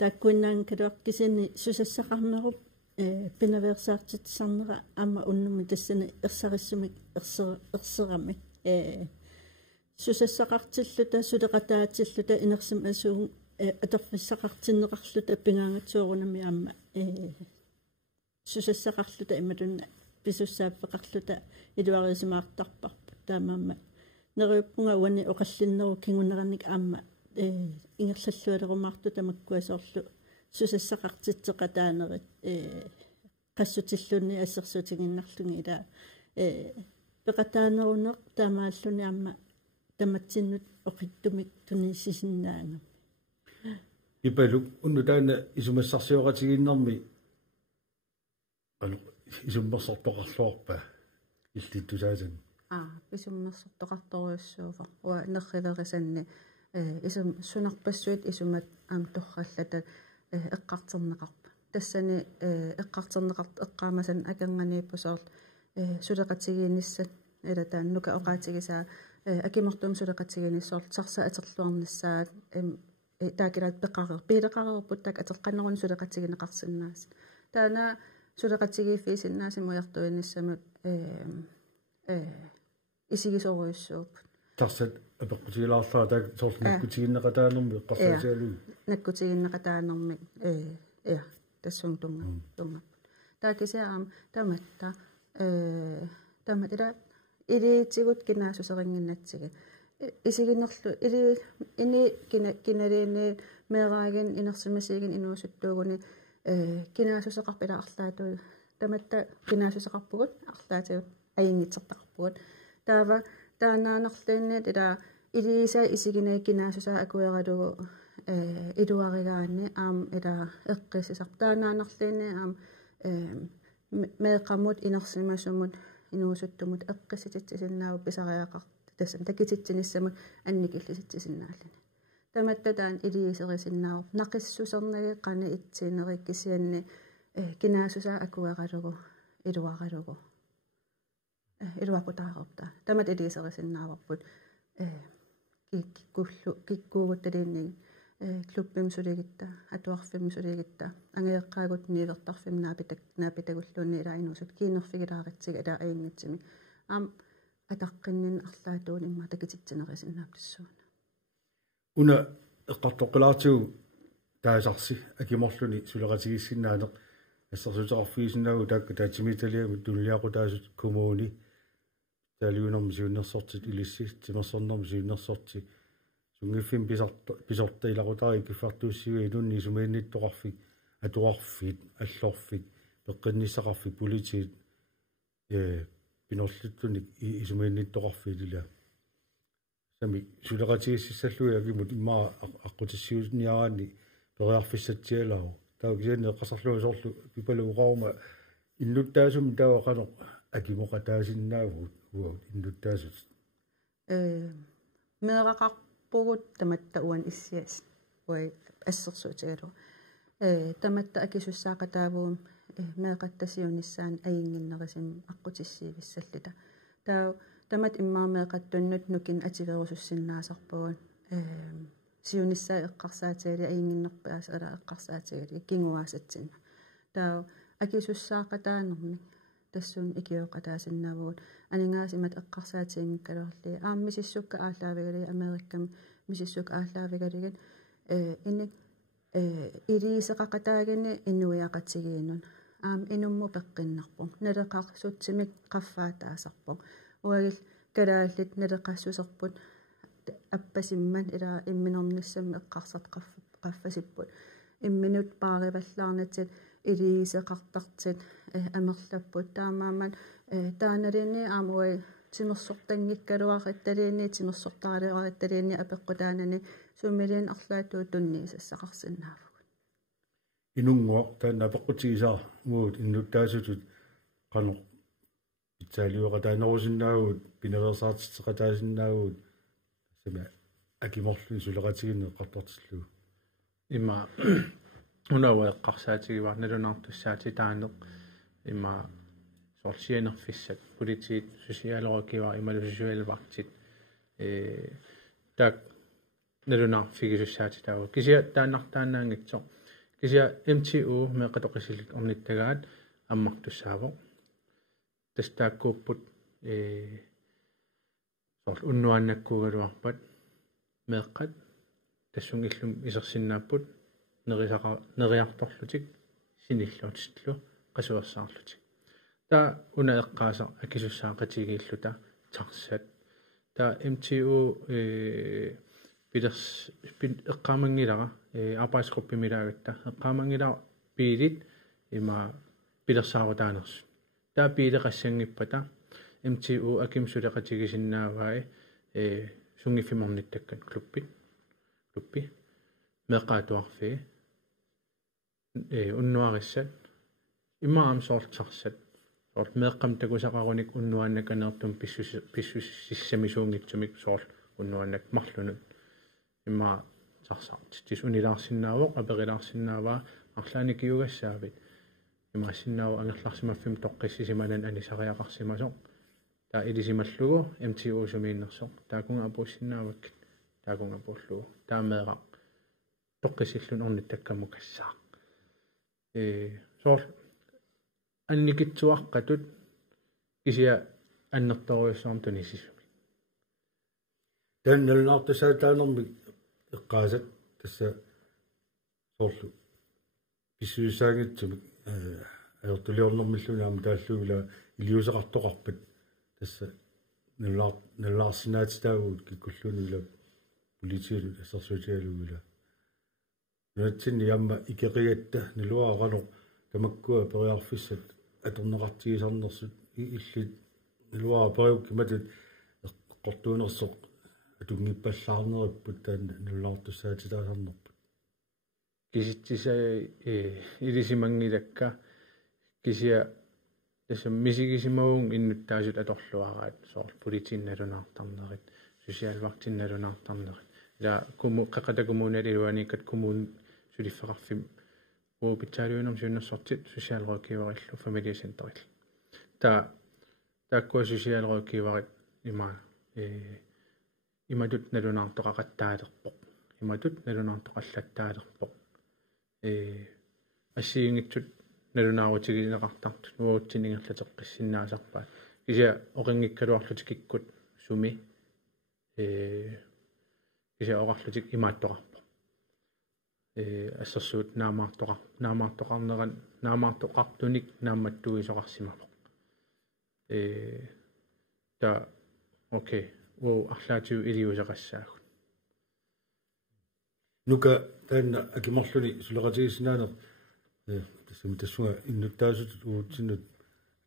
taakkuinnaang kaluaqqisini susassaqarnerup pinaversaartitsarnera amma unnumi tassani ersarissumik erserami susassaqartilluta suleqataatilluta inersim asuun atorfissaqartinneqarluta pingaangatsuorunami amma susassaqarluta imalunna pisussaappeqarluta iluarisimaartarparpu taamamma neriuppunga uani oqallinneru kingunerannik amma ingerlallualerumaartu tamakkuasoorlu susassaqartitseqataanerit qassutillunni assersutiginnarlungi ila peqataaneruneq taamaalluni amma tamattinnut oqittumik tunisisinnaanga ipaluk unnu taana isumassarsioratiginnermi isummersortoqarluarpa illittusaasan pisummersortoqartoriussuufa uа nerrilerisanni isum sunarpassuit isumat torrallata eqqarterneqarpa tassani eqqarterneqart eqqaamasan akanganiippusoort suleqatigiinissat ila taannuka oqaatigisaa akimortum suleqatigiinissoort sarsa aterluarnissaat taakiraat piileqareerput taak aterqannerun suleqatigineqarsinnaas taana suleqatigiiffiisinnaasi mujartuinissamut isigisoruissuup tarsat apeqqutigilaarlaa taak soornakutiginneqataanermi eqqarsaasialu nakkutiginneqataanermi tassum tunga taakisiaam tamatta tamatila iliitigut kinaasuseringinnatsigi isiginnerlu ini kinaliini meeraagin inersimasiigin inuusuttuuguni kinaasusеқарпила арлаату таматта кинаасусеқарпугут арлаатиут аингитсертақарпугут таава таанаанерлуинниит ила илииса исигинаа кинаасусаа акуералугу илуаригаанни аам ила эққисисар таанаанерлуинни аам меэқамут инерсимасумут инуусуттумут эққисититсиннааву писариақар тассан такититсиниссамут анникиллиситсиннааллани таматта таан илиисерисиннааву нақиссусернаги қана итсиинериккисианни кинаасусаа акуералугу илуаралугу илуакутаарерта тамат илиисерисиннааварпут киккуугутталиинни клуббим сулигитта атуарфим сулигитта ангеэккаагут нивертарфим наапитагуллуунни илаинуусут кинерфигилааратсига ила аингитсими аам атаққиннин арлаатуун имма такититсинерисиннааппассуuna una eqqartoqqilaartigu taasarsi akimorluni suleqatigissinnaaneq ассерсутеқарфигисиннаагу таакка таатимиталиагу туллиақутаасут коммуни таалиунерми сиуннерсорти илисси тимерсорнерми сиуннерсорти сунгиффим писорта илақутари киффартууссиуи илунни сумиинниттоқарфик атуарфит аллорфит пеққинниссақарфик политиит пинорлуттуник исумиинниттоқарфит ила сами сулеқатигиссаллуи агимут иммаа аққутиссиусниараани периарфиссатсиалаагу таукисианне эққасарлуи соорлу пипалууқарма иннуттаасум таавақано акимоқатаасиннаагу уа иннуттаасут меэрақарпугут таматта уан иссиас уай ассерсуутигалу таматта акисуссаақатаавуум меэқаттасиунissaан аингиннерисим аққутиссиивиссаллита таа тамат иммаамеэқаттуннут нукин ативерусуссиннаасарпугут сиунissaа эққарсаатиали аингиннерпаас ала эққарсаатиали кингуаасатсина таа акисуссаақатаанерми тассуун икиоқатаасиннаавгут анингаасимат эққарсаатиингкалерли ааммисиссукка ааллаавигали америкками мисиссук ааллаавигалигит иник илиисеқақатаагини иннуиақатигиинун инумму пеққиннарпун налеқарсутсимик қаффаатаасарпун уагил калааллит налеқассусерпут аппасимман ила имминерниссамми эққарсат qaffasipпут имминут паариваллаарнатит илиисеқартартит амерлаппут таамааман тааналини аамуи тимерсортангиккалуарит талиини тимерсортаалеарит талиини апеққутаанани сумилин арлаатуу тунниисассақарсинаафгут инунгуа таана апеққутигисаа муут иннуттаасутут қано итсаалиуқа таанерусиннаагут пинерерсаартитеқатаасиннаагут сама акиморлу сулеқатигинне қартартиллу имма унауа эққарсаатигива налунартуссаати таанеқ имма сорсианерфиссат политиит сусиалерокива ималусуалвартит так налунаарфигисуссаати таава кися тааннартаанаангитсо кися МТУ меқатоқисилик орниттагаат аммартуссаавоқ тастааккууппут сор уннуаннаккуугалуарпат меэққат тассунгиллум исерсиннааппут нериарторлутик синиллуутиллу qasuersaarlutik та уна эққааса акисуссаақатигииллута тарсат та МТУ пидерс эққамангилара arbejdsgruppemidagata эққамангилара пилит има пидерсаарутаанерс та пилеқассангиппата МТУ акимсулеқатигисиннааваи сунгиффиморниттаккат клуппи меққаатуарфи уннуариссат имаам соортарсат соорт меққам такусақаруник уннуааннаканеэртум писсуссамисуунгитсумик соорт уннуааннак марлунут имма сарсаарт тис унилаарсиннаавоқ аперилаарсиннааваа арлаани киугассаавит имассиннаава ангерларсимаффим тоққиссисиманан анисариақарсимасоқ та илисималлугу МТУ сумииннерсоқ таакунга апуссиннааваккит таакунга пуллугу таамеэра тоққисиллун орниттаккаму кассаа соорт анникитсуаққатут кисия аннерторуйссуарм тунисисуми танналнаартасаатаанерми эққаасат тасса соорлу писсуусаагитсумик аёртулиорнэрмиллунаама тааллуугила илиусеқартоқарпат тасса наллаарсинаатитаагуут киккуллуунила политиилу ассерсуутиалуугила нуатсинни ямма икеқигатта налуаарано тамаккуа периарфиссат аторнеқартигисарнерсут иллит налуаа периук киматут эққортуунерсоқ атунгиппаллаарнериппут таан наллаартуссаатитаасарнерпут киситсисаа илисимангилакка кисия тасам мисигисимагун иннуттаасут аторлуараат соор политинналунаартарнерит сусиалвартинналунаартарнерит ила куму қақатакумуунали илуаникат кумуун сулиффеқарфим уупитсаалуунерм суннерсортит сусиалроккивариллу фамилиасентерил тааккуа сусиалроккиварит имадут налунаартоқақаттаалерпоқ имадут налунаартоқаллаттаалерпоқ ассиингитсут налунаарутигилеқартартут нуутсинингерлатеққиссиннаасарпаат кися оқингиккалуарлутикиккут суми кися оқарлутик имааттоқарпо ассерсуут наамаартоқарнеран наамаартоқартуник наамматтуисоқарсимапоқ та окей уу арлаатиу илиусеқассаагут нука таанна акимарлуни сулеқатигисинаанер тассуга иннуттаасут уутсиннут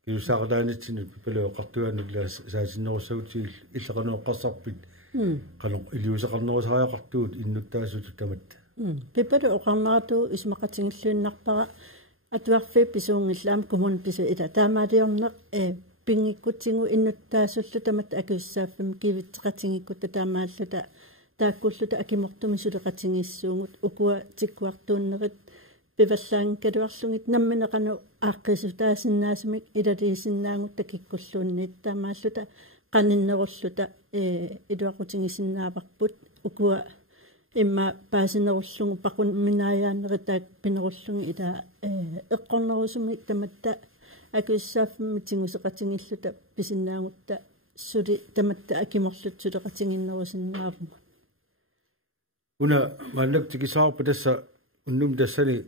киусаақалаанитсинут пипалеоқартуаннула саасиннерусагутигил иллеқануоққарсарпит қано илиусеқарнерусариақартуут иннуттаасут таматта пипале оқарнарату исмақатингиллуиннарпара атуарфи писуунгиллаам кумун пису ита таамаалиорнеқ пингиккутсигу иннуттаасуллу тамат акуссааффим кивитсеқатингиккута таамааллута тааккуллута акимортуми сулеқатингиссуугут укуа тиккуартууннерит пиваллаан калуарлугит намминеқану ааққисутаасиннаасумик илалиисиннаангутта киккуллуунниит таамааллута qanиннеруллута илуақутингисиннааварпут укуа имма паасинеруllугу пақун минааяаннеритаак пинеруllугу ила эққорнерусуми таматта акуссааффимми тингусеқатингиллута писиннаангутта сули таматта акиморлут сулеқатингиннерусиннаавма уна маннак тикисаарпа тасса уннум тассани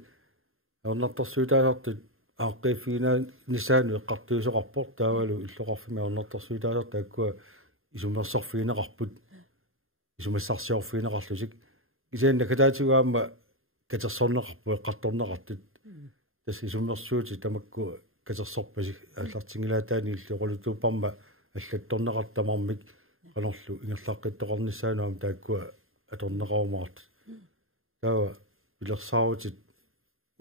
орнартарсуутаалартут ааққиффина нисаану эққартуусоқарпор таавалу иллоқарфима орнартарсуитаалер тааккуа исумерсорфиинеқарпут исумассарсиорфиинеқарлусик исаанна катаатигуаама катерсорнеқарпу эққарторнеқартут тас исумерсуути тамакку катерсорпаси ааллартингилаатаани иллиоқолутууппарма аллатторнеқартамармик qanorlu ingerlaqqittoqarnissaanaam taakkua atorneqarumaart taava pilersaarutit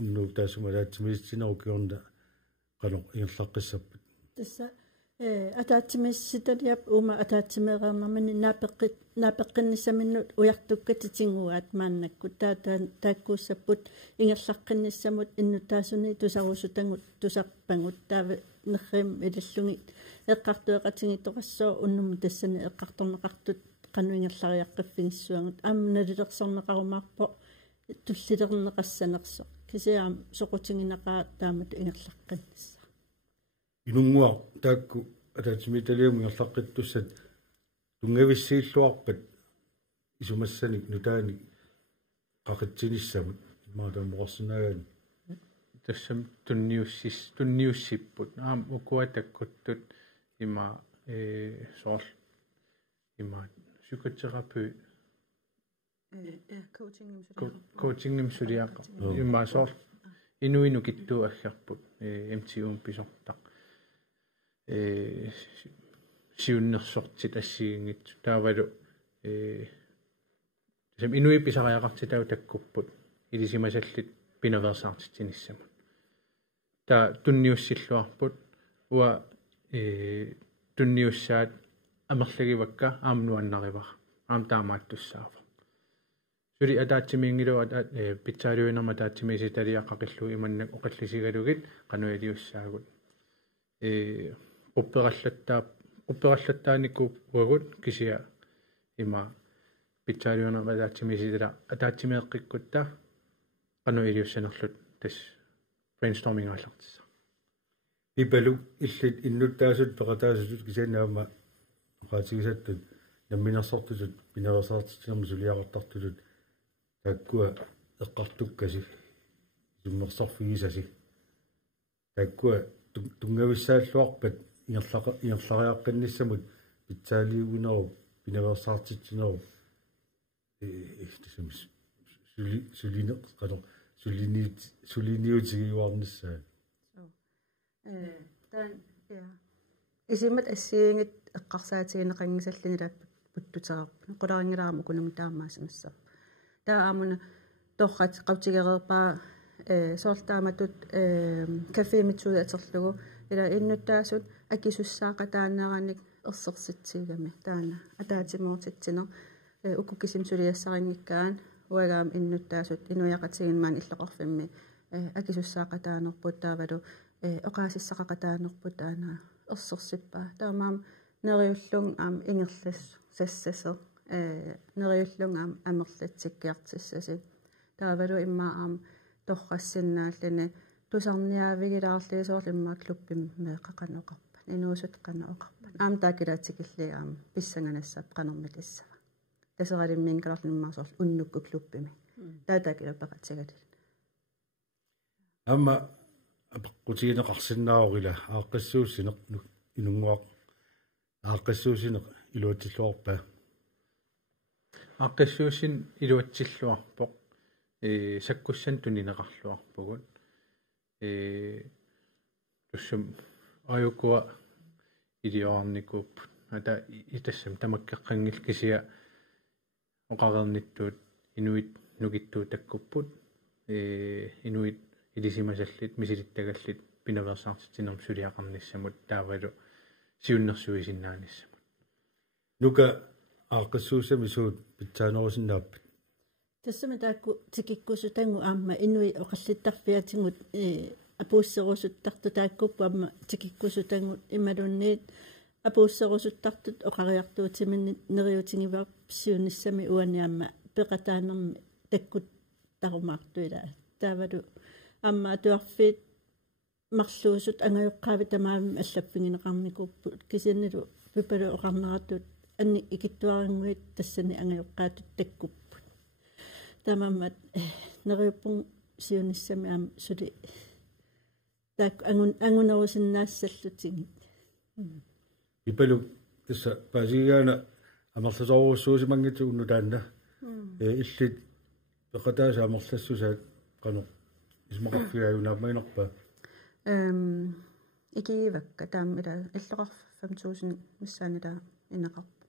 unnuuk taasumalaatsimisitsineru kiorna qanor ingerlaqqissappat tassa ataatsimissitaliap uma ataatsimeraamamani naapeqqinnissaminut ujartukkatitinguaat maannakkut taakkuussapput ingerlaqqinnissamut innutaasuni tusarusutangut tusarpangut taava nerrim ilallungi eqqartueqatingittoqassoo unnum tassani eqqartorneqartut qanuingerlariaqqiffinissuangut aamnalilersorneqarumaarpo tullilернеqassanerso kisiaam soqutinginaqaa taamat ingerlaqqannissa inungua taakku ataatsimitaalium ingerlaqqittussat tungavissiilluarpat isumassanik nutaani qaqitsinissamut maataammoqarsunaagaani тассам тунниуссиппут укуатаккуттут има соор има psykoterapi coachingim suliaqa има соор инуину киттуу аггарпут MTUm писортақ сиуннерсортит ассигингит таавалу сам инуи писариақартитау таккуппут илисимасаллит пинаверсаартитсиниссамут та тунниуссиллуарпут уа тунниуссаат амерлагивакка аамнуаннаривар аам таамааттуссаава сури атаатсимиингилуат питсаалуинерма таатсимиситалиаққақиллу иманнак оқаллисигалугит қануилиуссаагут уппераллаттааникку уагут кисиа има питсаалуинерма таатсимиситала атаатсимеэққиккутта qanu-iliussanerlut tas brainstorming аллартисса ипалу иллит иннуттаасут пеқатаасут кисаанаама qaatigisаттут намминерсортутут пинавасаартитинерму сулиақартартутут таккуа эққартуккаси суммерсорфигисаси таккуа тунгависсааллуарпат ингерлариаққинниссамут питсаалиугинеру пинавасаартитинеру тасумис сулинеқ қано сулиниутигиуарнissaa таан я исимат ассиингит эққарсаатигинеқангисаллинилааппут путтутерарпу қуларингилаарму кунами таамаасингассап таа аамуна торрат қавтигереерпаа соортааматут кафеэмитсууда атерлугу ила иннуттаасут акисуссаақа таанераник ерсерситсигами таана атаатимоортитсинер уккуккисим сулиассарингиккаан уагаам иннуттаасут инуяқатигинмаан иллоқарфимми акисуссаақатаанерпут таавалу оқаасиссақақатаанерпут таана ерсерсиппаа таамаам нериуллун аам ингерлас сассасер нериуллун аам амерлатсиккиартиссаси таавалу иммаа аам торрассиннааллани тусарниаавигилаарлигисоор иммаа клуппим меэқақанеоқарпан инуусут қанаоқарпан аам таакилаатикилли аам писсанганассаап қанермилиссава тасералиммин каларлиммаасоор уннукку клуппими таатакилаппақатсигалил амма апеққутигинеқарсиннаарорила ааққиссууссинеқ инунгуақ ааққиссуусинеқ илуатсиллуарпа ааққиссуусин илуатсиллуарпоқ саккуссан тунинеқарлуарпугут туссам аюкуа илиоарникууп ата итассам тамаккеққангил кисиа оқарерниттуут инуит нугиттуу таккуппут инуит илисимасаллит мисилиттагаллит пинаверсаартитинерм сулиақарниссамут таавалу сиуннерсуисиннааниссамут нука ааққиссуусами суут питсаанерусиннааппат тассама таакку тикиккусутангу аама инуи оқаллиттарфиатингут апууссерусуттарту тааккуппу аама тикиккусутангут ималунниит апууссерусуттартут оқариартуутиминни нериутингиваап сиуниссами уаниаама пеқатаанерми таккут тарумаартуила таавалу аама туарфит марлуусут ангаюққаави тамаами аллаппингинеқарникуппу кисиннилу пипалу оқарнератут анни икиттуарингуит тассани ангаюққаатут таккуппут тамаамат нериуппун сиуниссами аама сули таак ангунерусиннаассаллутиги ипалу тасса пасигаана амерласоруссуусимангиту унну таанна иллит пеқатааса амерлассусаат қано исмақарфиаюнаамаинерпа икиивакка таамила иллоқарфам 5000 миссаанила инеқарпу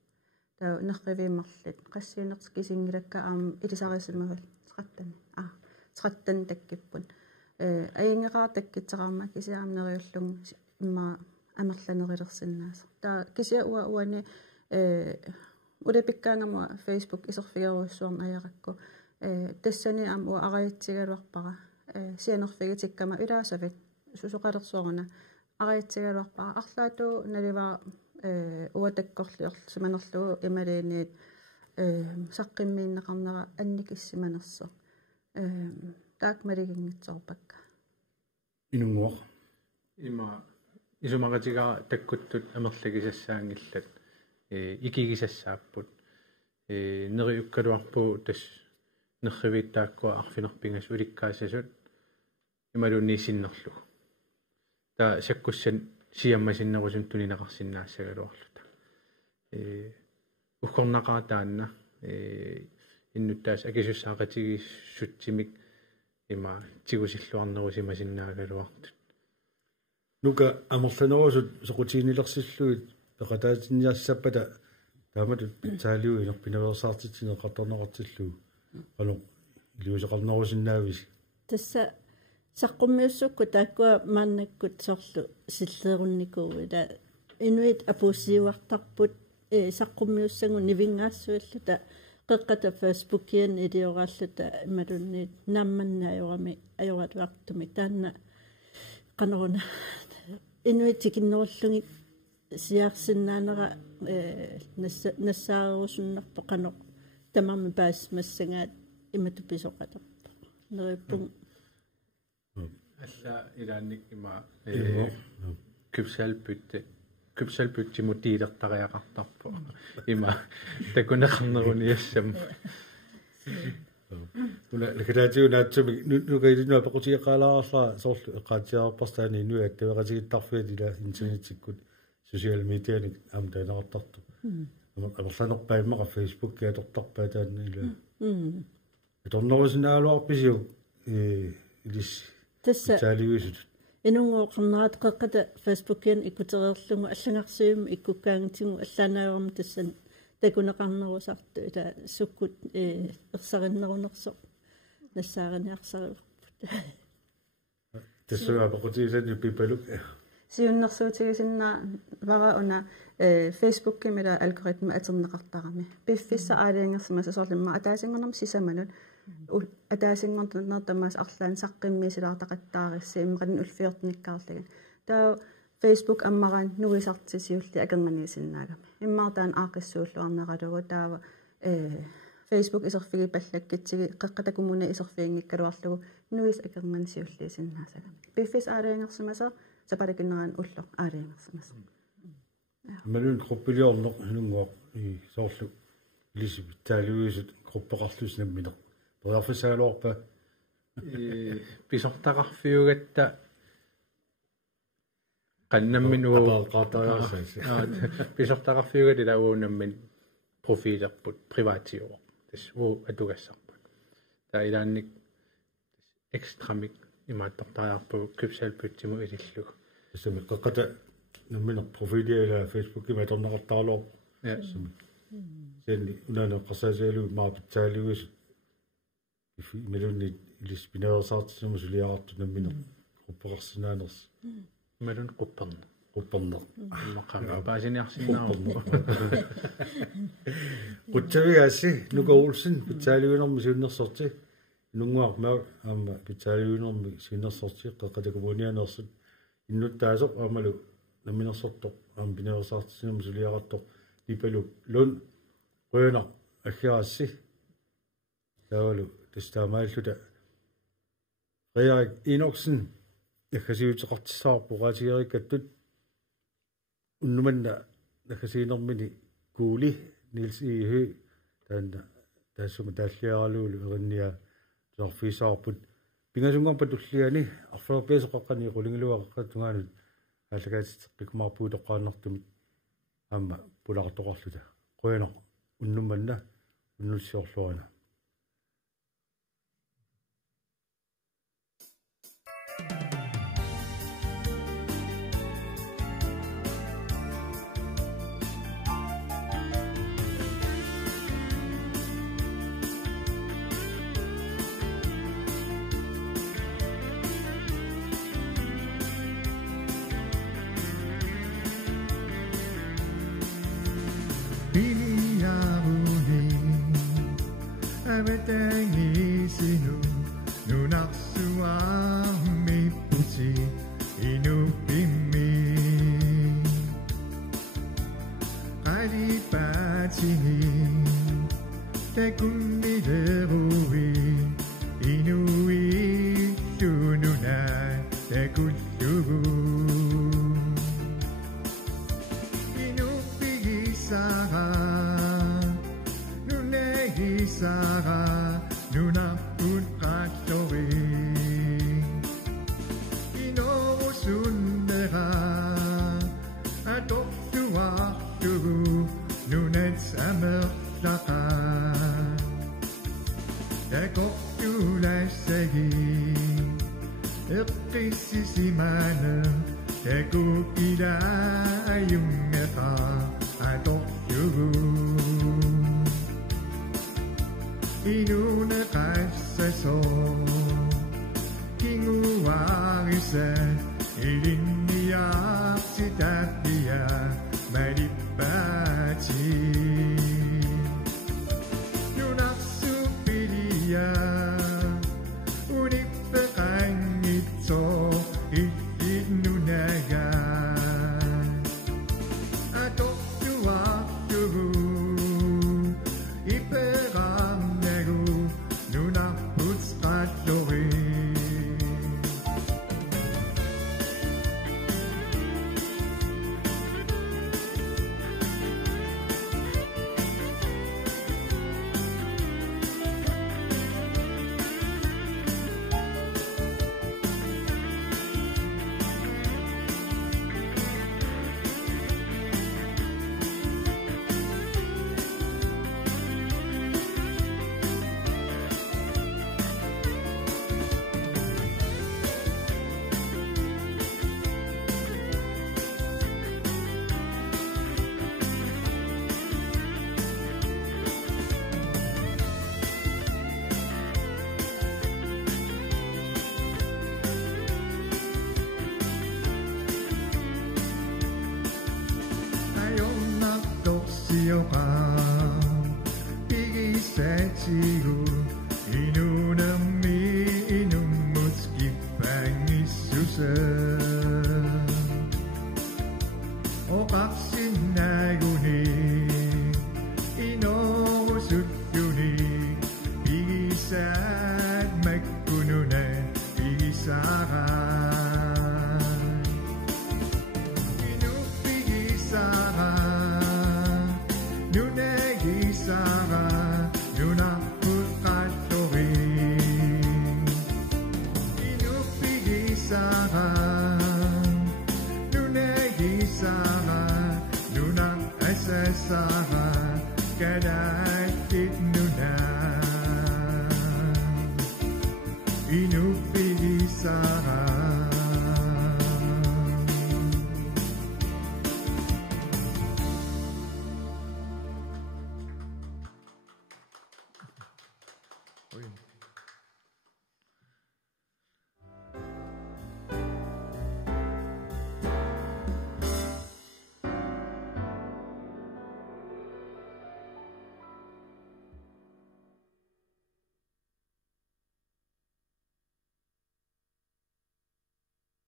таа нерривииммарлит qassiinerts кисингилакка аама илисариссимавал сраттан таккиппут аингеқаартаккитсеқарма кисиаамнериуллуг имма амерланерилерсиннааса таа кисиа уани улепиккаангамуа Facebook исерфигеруссуарна аяракку тассани аама ариитсигалуарпара сианерфигитиккама илаасавит сусоқалерсуарна ариитсигалуарпара арлаату наливаа уатаккорлиор симанерлугу ималиниит саққиммииннеқарнера анникиссиманерсо таак малигингитсарпакка инунгуар има исумагатига таккуттут амерлагисассаангиллат икигисассааппут нериуккалуарпу тас нерривииттааккуа арфинерпингас уликкаассасут ималунниисиннерлугу таа саккуссан сиаммасиннерусун тунинеқарсиннаассагалуарлута уккорнақаатаанна иннуттаас акисуссаақатигиссутсимик има тигусиллуарнерусимасиннаагалуартут нука амерланерусут соқутиинилерсиллуит пеқатаатинниассаппата тааматут таалиу инерпиневерсаартитсинеқарторнеқартиллуу қано илуисеқарнерусиннаавис тасса саққуммиуссукку тааккуа мааннаккут сорлу силлеерунникууила инуит апуссиуартарпут саққуммиуссангу нивингаассуаллута қеққата фейсбуккиан илиорааллута ималунниит наамманнааюрами ajoratuartumi таанна qanoruna инуит тикиннеруллуги сиарсиннаанера нассаарусуннарпо қано тамарми паассмассангаат иматуписоқатарпо нериппун алла илаанник има кюпсалпутти има такунеқарнеруниассам уна лекатаатиунаатсуми нукаилинуа пеқутиеқалаарла соорлу эққаатиарпарстаани инуа тавеқатигиттарфиат ила интернетиккут социал медианик амтаанеқартарту амерланерпаиммақа фейсбук киаторторпаа таанна ила торнерусинаалуарписиу илис тасса таалиуисут инунгооқарнерат қеққата фейсбуккиан иккутерерлугу аллагарсуим иккуккаангтигу аллаанааварма тассан такунеқарнерусарту ила суккут ерсариннерунерсо нассаариниарсариуппут тассуа пеқутиисани пипалук сиуннерсуутигисиннаа вара уна фейсбуккимила алгоритма атернеқартарами пиффисса аалиангерсима сосорлимма атаасингорнерм сисаманут атаасингорнертамаас арлаан саққиммисилаартақаттааrissi иммақан улфиортниккаарлага таа Facebook аммаран нуисартисиулли акернганиисиннаагами иммаартаан аақиссууллуарнералугу таава Facebook исерфиги паллаккитсиги қеққатакумуна исерфиингиккалуарлугу нуис акернганисиуллиисиннаасагами пиффис аалиангерсимаса сапалакиннеран улло аалиангерсимаса малун группилиорнеқ хинунгуа и соорлу илисип таалиуисут группеқарлуснамминеқ тоярфисаалуарпа писортақарфиугатта qannammin писортақарфиугат ила уунаммин профилерпут приватиуа тас уу атугассарпут таа илаанник экстрамик имааттартариарпу кюпсалпутсиму илиллуг сами қаққата намминер профилиала фейсбукки маторнеқартаалоо сенни унаана қасаасаалу маапитсаалуис мелунни илиспинеерсаартисуму сулиаарту намминер группеқарсинаанерс малун қупперна мақама паасиниарсинаа қутсавигаасси нука Олсен питсаалуинерми сиуннерсорти нунгуармаа аама питсаалуинерми сиуннерсорти қеқатакумунианерсут иннуттаасоқ аамалу намминерсортоқ аама пинеерсаартисуму сулиаартоқ ипалу лун қуйна ахиаасси таавалу тестаамааллута Риак Иноксен накасиутеқартиссаарпугаатигериккаттут уннуманна накасиинермини куули Нилс Ихи таанна таассума тааллиаралуулу эринниа сорфисаарпут Pingasungan patulliani arfluarpiasuqqaqqani qulingiluaqaqqatungaanut ааллагаатиттеққикумаарпуутоққааннартумик аама пулартоқарлута қуяно уннуманна уннуссиорлуана Avetangisiinu nunaksuami pusi inupimmi qalipatini takunniderui inui tununa takullugu inupigisaga Saga nuna pun katori inosundera atok tua tugu nunet samer laka ekok tulasegi eqisisimana ekukila ayungeta atok tugu Inuna kassaso kinguarisa iliniak sitatia maripati Nunak supilia unipekangito inunaga Atok tuak tugu iperang Nuna puts katori Pigisetsigu inunami inumutski pangisusa Okaksinaguni inosutyuni Pigisag magkununa pigisaran Inupigisaran Nunegisara Nuna Putkatori Inupigisara Nunegisara Nuna Asasara Kada